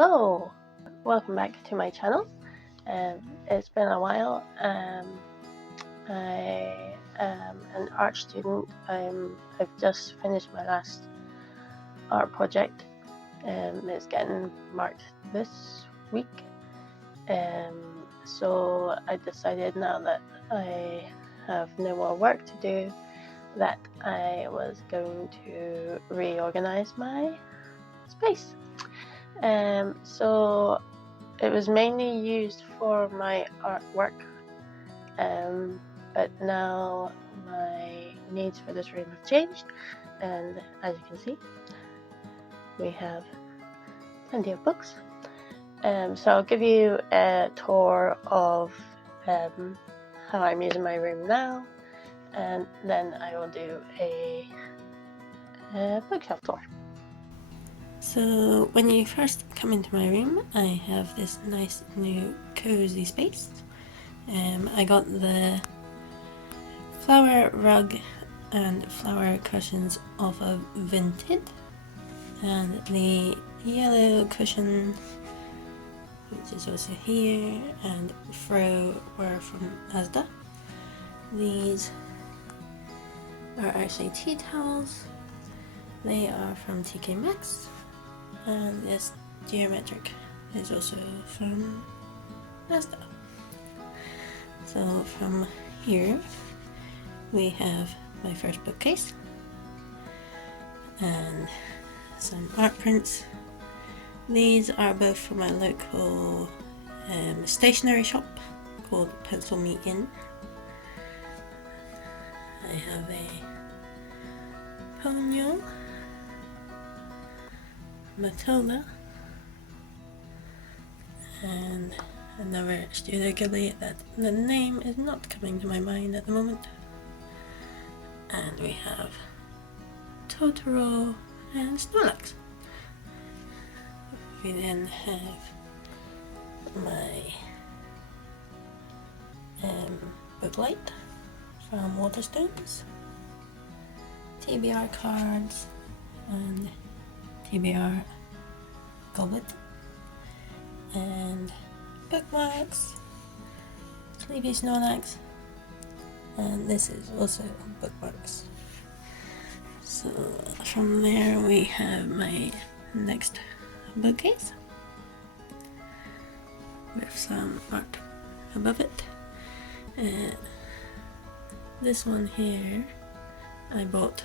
Hello, welcome back to my channel. It's been a while. I am an art student. I've just finished my last art project. It's getting marked this week. So I decided, now that I have no more work to do, that I was going to reorganize my space. So it was mainly used for my artwork, but now my needs for this room have changed, and as you can see, we have plenty of books. So I'll give you a tour of how I'm using my room now, and then I will do a bookshelf tour. So when you first come into my room, I have this nice new cozy space. I got the flower rug and flower cushions off of Vinted, and the yellow cushion, which is also here, and fro were from Asda. These are actually tea towels. They are from TK Maxx. And this geometric is also from Asda. So from here we have my first bookcase and some art prints. These are both from my local stationery shop called Pencil Me In. I have a Ponyo, Matola, and another Studio Ghibli that the name is not coming to my mind at the moment. And we have Totoro and Snorlax. We then have my booklight from Waterstones, TBR cards, and TBR goblet, and bookmarks, Sleepy Snorlax, and this is also bookmarks. So from there we have my next bookcase with some art above it. This one here I bought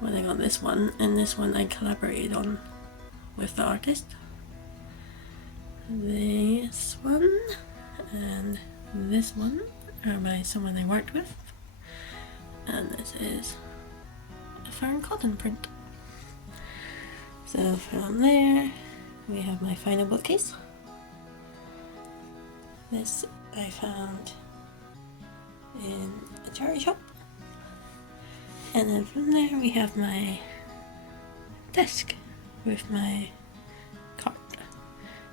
when I got this one, and this one I collaborated on with the artist. This one and this one are by someone I worked with, and this is a fern cotton print. So from there we have my final bookcase. This I found in a charity shop. And then from there we have my desk with my cart.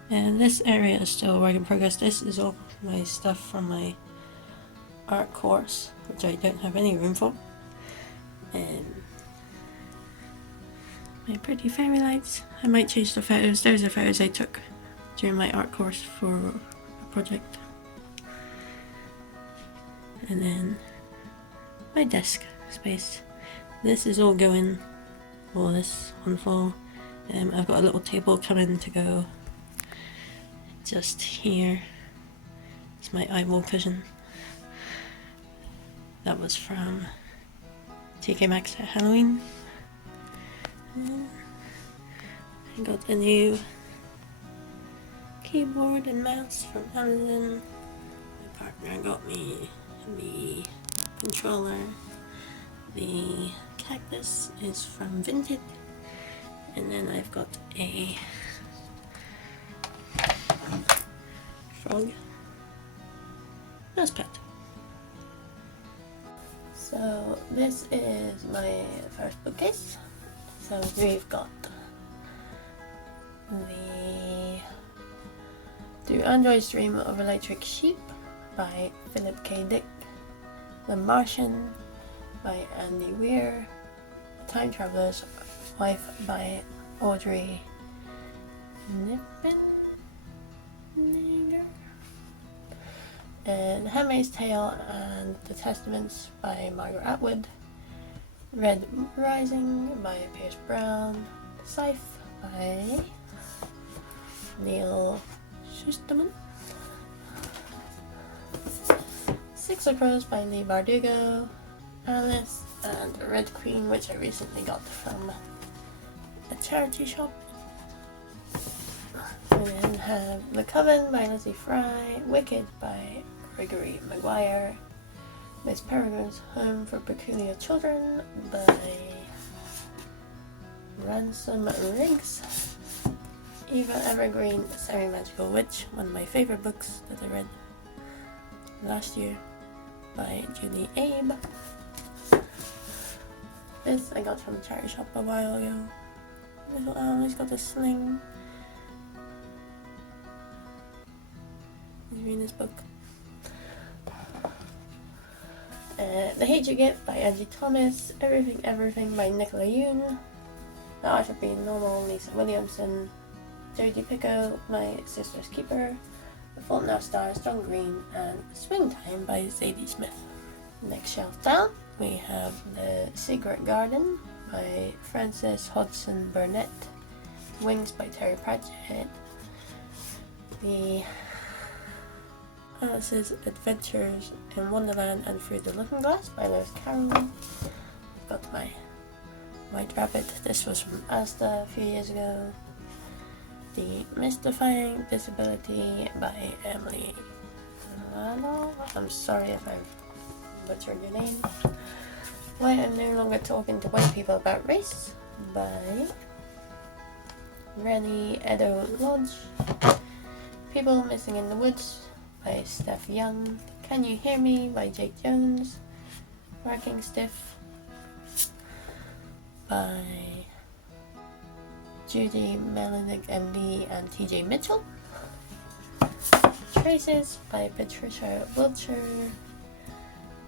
And this area is still a work in progress. This is all my stuff from my art course, which I don't have any room for. And my pretty fairy lights. I might change the photos. Those are photos I took during my art course for a project. And then my desk space. This is all going, all this on full. I've got a little table coming to go just here. It's my eyeball cushion. That was from TK Maxx at Halloween. I got a new keyboard and mouse from Amazon. My partner got me the controller. The cactus is from Vinted, and then I've got a frog nose pet. So this is my first bookcase. So we've got the Do Androids Dream of Electric Sheep by Philip K. Dick, The Martian by Andy Weir, Time Traveler's Wife by Audrey Nippenegger. And Handmaid's Tale and The Testaments by Margaret Atwood. Red Rising by Pierce Brown. Scythe by Neil Schusterman. Six of Crows by Lee Bardugo. Alice and Red Queen, which I recently got from a charity shop. We then have The Coven by Lizzie Fry. Wicked by Gregory Maguire. Miss Peregrine's Home for Peculiar Children by Ransom Riggs. Eva Evergreen, Semi-Magical Witch, one of my favourite books that I read last year by Julie Abe. This I got from a charity shop a while ago. Little Al, he's got a sling. He's reading this book. The Hate You Give by Angie Thomas. Everything Everything by Nicola Yoon. The Art of Being Normal, Lisa Williamson. Jodie Picoult, My Sister's Keeper. The Fault in Our Stars, John Green. And Springtime by Zadie Smith. Next shelf down, we have The Secret Garden by Frances Hodgson Burnett. Wings by Terry Pratchett. The Alice's Adventures in Wonderland and Through the Looking Glass by Lewis Carroll. I've got my White Rabbit. This was from Asda a few years ago. The Mystifying Disability by Emily Lalo. I'm sorry if I've butchered your name. Why I'm No Longer Talking to White People About Race by Rennie Edo Lodge. People Missing in the Woods by Steph Young. Can You Hear Me by Jake Jones. Working Stiff by Judy Melanig MD and TJ Mitchell. Traces by Patricia Wiltshire.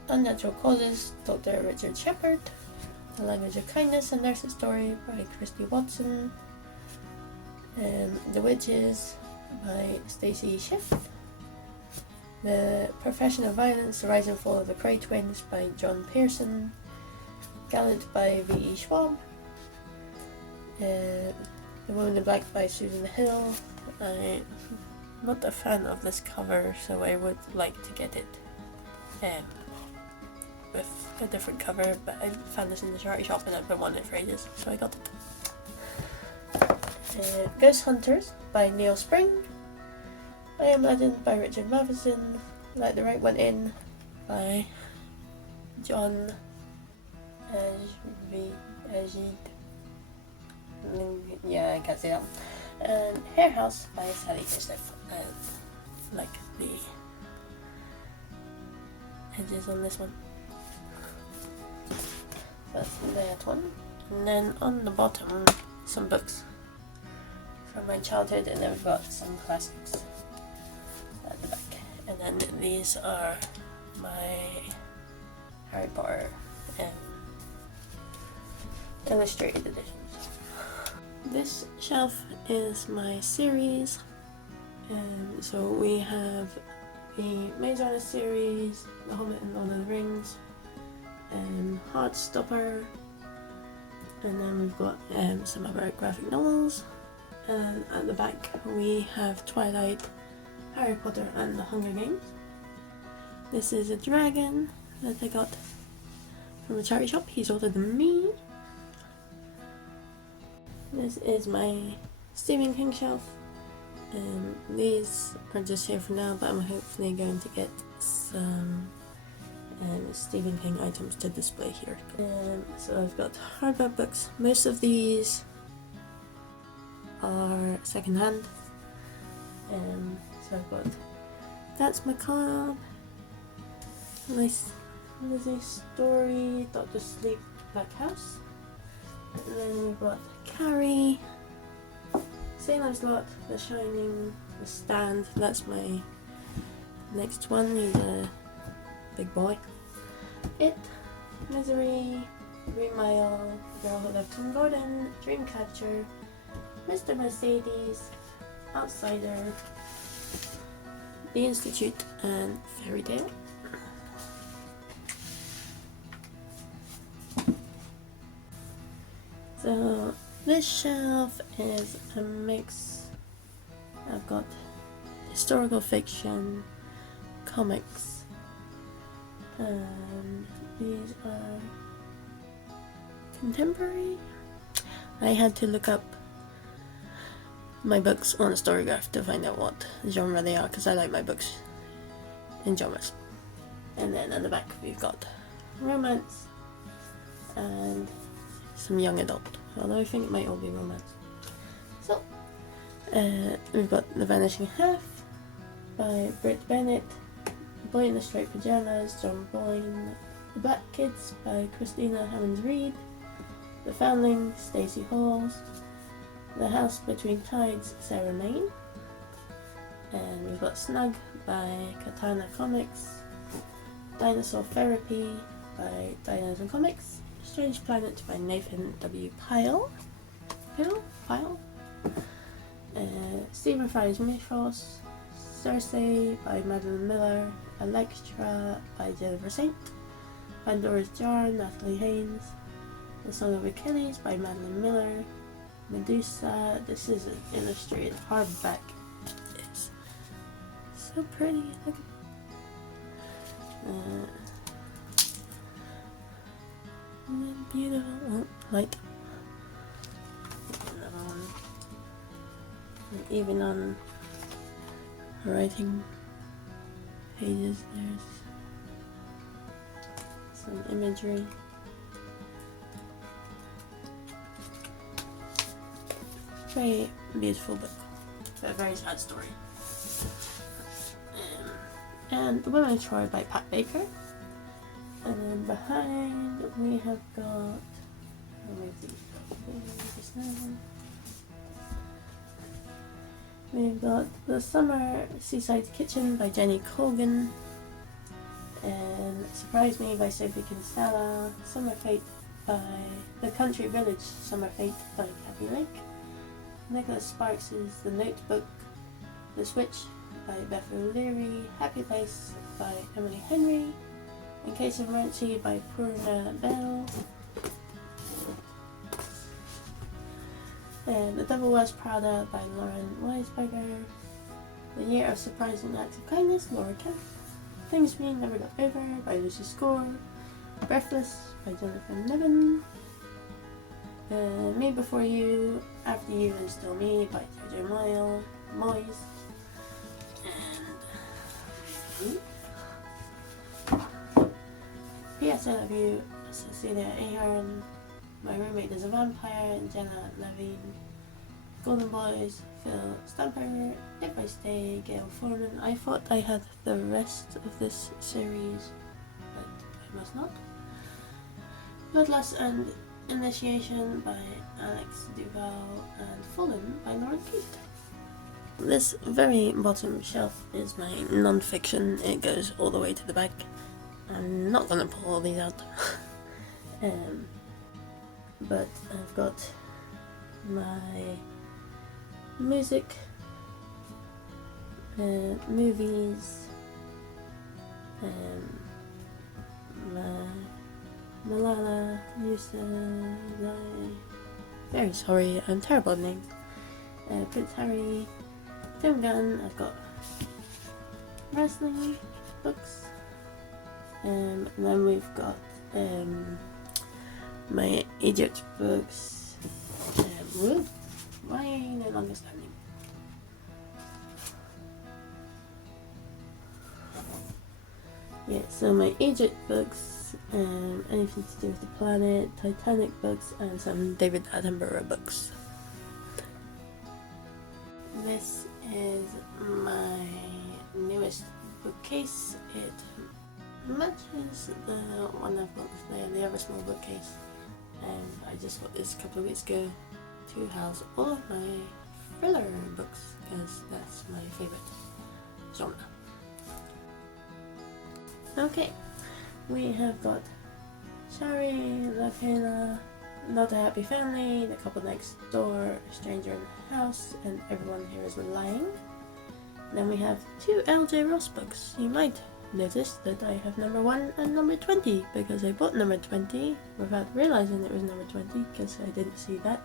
Unnatural Causes, Dr. Richard Shepard. The Language of Kindness, A Nurse's Story by Christy Watson. The Witches by Stacey Schiff. The Profession of Violence, The Rise and Fall of the Cray Twins by John Pearson. Gallant by V.E. Schwab. The Woman in Black by Susan Hill. I'm not a fan of this cover, so I would like to get it with a different cover, but I found this in the charity shop and I've been wanting it for ages, so I got it. Ghost Hunters by Neil Spring. I Am Legend by Richard Matheson. Let the Right One In by John Ajid. Yeah, I can't say that. And Hair House by Sally Joseph. I like the edges on this one. That's that one. And then on the bottom, some books from my childhood, and then we've got some classics at the back. And then these are my Harry Potter illustrated editions. This shelf is my series. So we have the Maze Runner series, The Hobbit and Lord of the Rings, Heartstopper, and then we've got some other graphic novels. And at the back we have Twilight, Harry Potter and the Hunger Games. This is a dragon that I got from a charity shop. He's older than me. This is my Stephen King shelf. These are just here for now, but I'm hopefully going to get some Stephen King items to display here. So I've got hardback books. Most of these are secondhand. So I've got That's Macabre, Nice Lizzie Story, Dr. Sleep, Black House. And then we've got Carrie, Salem's Lot, The Shining, The Stand. That's my next one. He's a big boy. It, Misery, Green Mile, Girl Who Lived in Garden, Dreamcatcher, Mr. Mercedes, Outsider, The Institute, and Fairy Tale. So this shelf is a mix. I've got historical fiction, comics, and these are contemporary. I had to look up my books on Storygraph to find out what genre they are, because I like my books in genres. And then on the back we've got romance and some young adult, although I think it might all be romance. So we've got The Vanishing Half by Britt Bennett, Boy in the Striped Pajamas, John Boyne, The Black Kids by Christina Hammonds-Reed, The Foundling, Stacey Halls, The House Between Tides, Sarah Main, and we've got Snug by Katana Comics, Dinosaur Therapy by Dinosaur Comics, Strange Planet by Nathan W. Pyle, Stephen Fry's Mythos, Cersei by Madeline Miller, Electra by Jennifer Saint, Pandora's Jar, Natalie Haynes, The Song of Achilles by Madeline Miller, Medusa. This is an illustrated hardback. It's so pretty. Look at beautiful. Oh, light. And even on writing pages, there's some imagery. Very beautiful book, but a very sad story. And The Women of Troy by Pat Baker. And then behind we have got, we've got The Summer Seaside Kitchen by Jenny Colgan, and Surprise Me by Sophie Kinsella, Summer Fate by The Country Village, Summer Fate by Kathy Lake, Nicholas Sparks' The Notebook, The Switch by Beth O'Leary, Happy Place by Emily Henry, In Case of Emergency by Purna Bell, and The Devil Wears Prada by Lauren Weisberger, The Year of Surprising Acts of Kindness, Laura Kemp, Things We Never Got Over by Lucy Score, Breathless by Jonathan Niven, Me Before You, After You and Still Me by Jojo Moyes, and P.S. I Love You, Cecilia Ahern, My Roommate is a Vampire, Jenna Levine, Golden Boys, Phil Stamper, If I Stay, Gail Foreman. I thought I had the rest of this series, but I must not. Bloodlust and Initiation by Alex Duval, and Fallen by Lauren Keith. This very bottom shelf is my non-fiction. It goes all the way to the back. I'm not gonna pull all these out. But I've got my music, movies, my Malala Yousafzai. Very sorry, I'm terrible at names. Prince Harry, Tim Gunn. I've got wrestling books, and then we've got my Egypt books. Why no longer standing? Yeah, so my Egypt books, anything to do with the planet, Titanic books, and some David Attenborough books. This is my newest bookcase. It matches the one I've got there, the other small bookcase. I just got this a couple of weeks ago to house all of my thriller books, because that's my favourite genre. Okay, we have got Shari LaPena, Not a happy family, the couple next door, a stranger in the house, and everyone here is lying. Then we have 2 L.J. Ross books. You might notice that I have number 1 and number 20 because I bought number 20 without realizing it was number 20 because I didn't see that.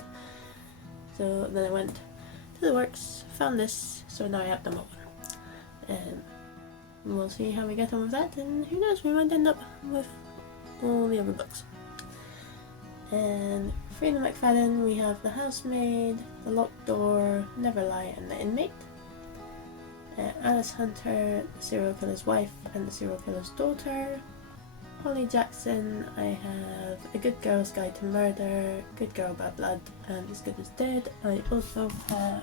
So then I went to the works, found this, so now I have number 1. And we'll see how we get on with that, and who knows, we might end up with all the other books. And Freedom McFadden, we have The Housemaid, The Locked Door, Never Lie, and The Inmate. Alice Hunter, The Serial Killer's Wife and The Serial Killer's Daughter. Holly Jackson, I have A Good Girl's Guide to Murder, Good Girl Bad Blood, and As Good as Dead. I also have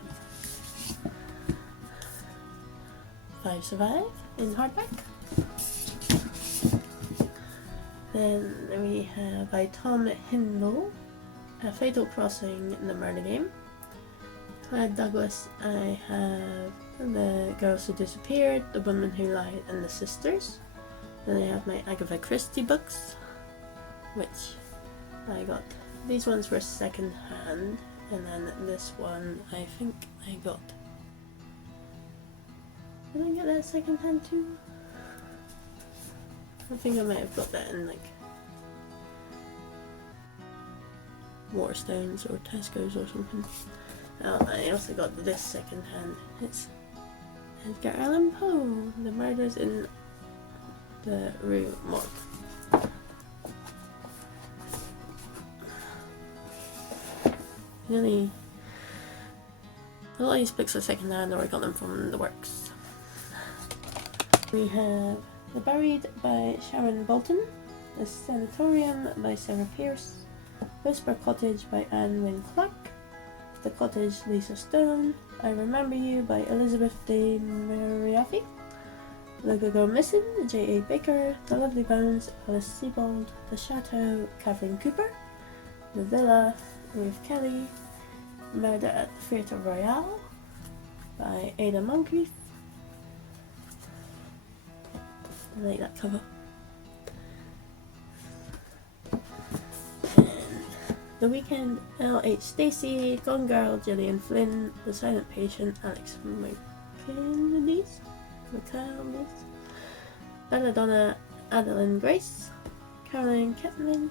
5 Survive in hardback. Then we have by Tom Hindle, A Fatal Crossing in the Murder Game. Clyde Douglas, I have The Girls Who Disappeared, The Woman Who Lied, and The Sisters. Then I have my Agatha Christie books, which I got. These ones were second hand, and then this one I think I got. Did I get that second hand too? I think I might have got that in like Waterstones or Tesco's or something. I also got this second hand. It's Edgar Allan Poe, The Murders in the Rue Morgue. Really, a lot of these books are second hand, or I got them from the works. We have The Buried by Sharon Bolton, The Sanatorium by Sarah Pierce, Whisper Cottage by Anne Wynne Clark, The Cottage, Lisa Stone, I Remember You by Elizabeth de Mariafi, The Good Girl Missing, J.A. Baker, The Lovely Bones, Alice Sebold, The Chateau, Kathleen Cooper, The Villa, Ruth Kelly, Murder at the Theatre Royale by Ada Moncrief. I like that cover. And The Weekend, L.H. Stacy, Gone Girl, Gillian Flynn, The Silent Patient, Alex McCandless, Belladonna, Adeline Grace, Caroline Ketman,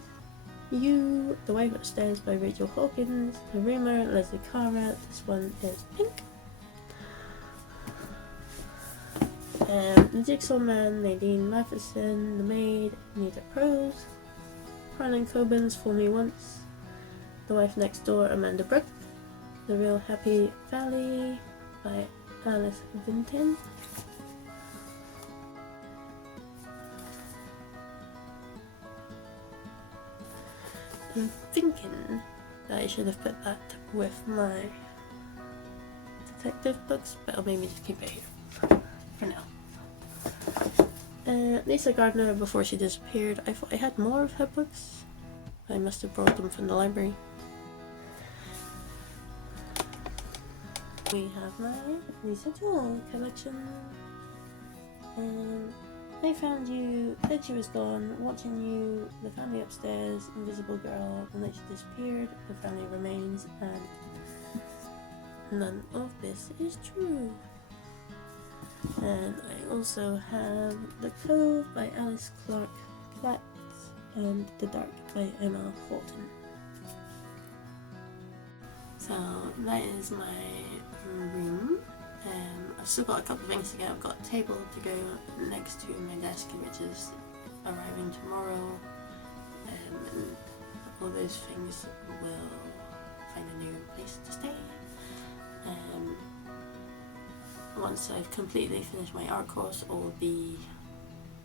You, The Wife Upstairs by Rachel Hawkins, The Rumour, Leslie Cara, this one is pink. The Jigsaw Man, Nadine Matheson, The Maid, Anita Prose, Harlan Coben's Fool Me Once, The Wife Next Door, Amanda Brooke, The Real Happy Valley by Alice Vinton. I'm thinking that I should have put that with my detective books, but I'll maybe just keep it here for now. Lisa Gardner, Before She Disappeared. I thought I had more of her books. I must have brought them from the library. We have my Lisa Jewell collection. I Found You, Then She Was Gone, Watching You, The Family Upstairs, Invisible Girl, The Night She Disappeared, The Family Remains, and None of This Is True. And I also have The Cove by Alice Clark Platt and The Dark by Emma Horton. So that is my room. I've still got a couple of things to get. I've got a table to go next to my desk, which is arriving tomorrow, and all those things will find a new place to stay. Once I've completely finished my art course, all the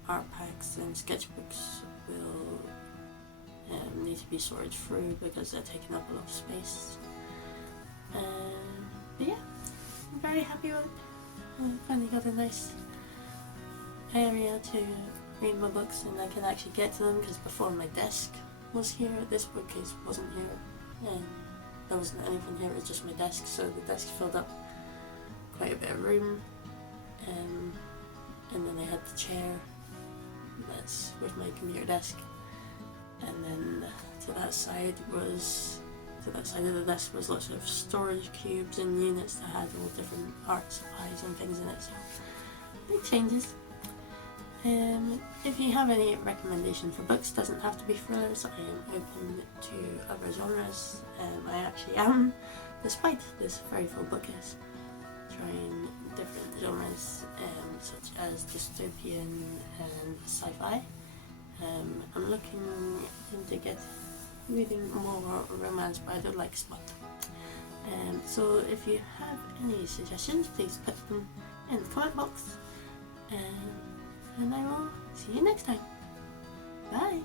art packs and sketchbooks will need to be sorted through because they're taking up a lot of space. But yeah, I'm very happy with it. I finally got a nice area to read my books, and I can actually get to them, because before my desk was here, this bookcase wasn't here, and there wasn't anything here, it was just my desk, so the desk filled up quite a bit of room, and then I had the chair that's with my computer desk, and then the to that side of the desk was lots of storage cubes and units that had all different art supplies and things in it, so big changes. If you have any recommendation for books, doesn't have to be thrillers, I am open to other genres. I actually am, despite this very full bookcase, trying different genres such as dystopian and sci-fi. I'm looking into reading more romance, but I don't like smut. So if you have any suggestions, please put them in the comment box, and I will see you next time. Bye!